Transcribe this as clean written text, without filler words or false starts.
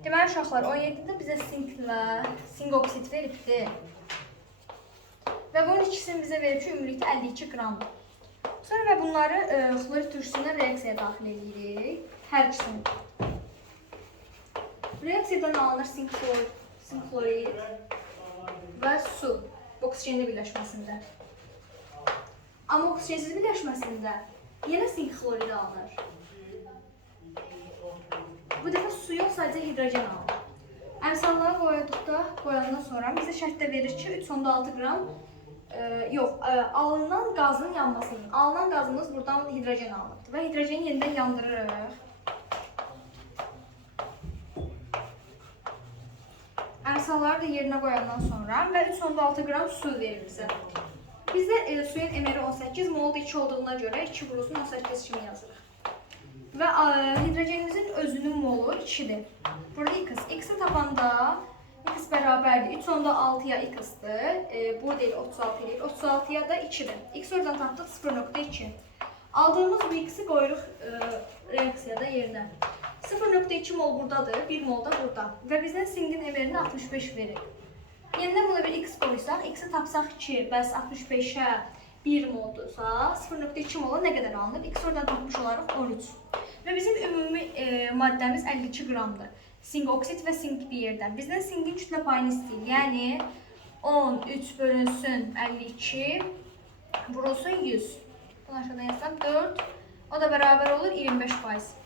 Deməli uşaqlar 17-də bizə sink oksid veribdi. Və bunun ikisini bizə verib ki, ümumilikdə 52 qramdır. Sonra və bunları xlorid turşusundan reaksiyaya daxil edirik. Hər ikisini. Reaksiyadan alınır sink xlorid və su oksigenli birləşməsində. Amma oksigensiz birləşməsində yenə sink xloridi alınır. Bu dəfə su yox, sadəcə hidrogen alınır. Əmsalları qoyandan sonra bizə şərtdə verir ki, 3.6 qram alınan qazın yanmasının. Alınan qazımız buradan hidrogen alınır və hidrogeni yenidən yandırırıq. Əmsalları da yerinə qoyandan sonra və 3.6 qram su verir bizə. Bizdə suyun emeri 18 molda 2 olduğuna görə 2 vurulsun 18 kimi yazırıq. Və hidrogenimizin özünün molu 2'dir. Burada x'i tapanda x bərabərdir. 3.6'ya x'dir. Bu deyil 36 deyil. 36'ya da 2'dir. X oradan tapdıq 0.2. Aldığımız bu x'i qoyuruq reaksiyada yerinə. 0.2 mol buradadır, 1 mol da burada. Və bizdən sinkin emerini 65 verir. Yenidən buna bir x qoysaq, x'i tapsaq ki, bəs 65'ə 1 moldursa 0.2 mola nə qədər alınır? X oradan tapmış olaraq 13. Və bizim ümumi maddəmiz 52 qramdır. Sink oksid və sink bir yerdən. Bizdən sinkin kütlə payını istəyir. Yəni 13 bölünsün 52 vurulsun 100. Bunu aşağıdan yazsam 4. O da bərabər olur 25%.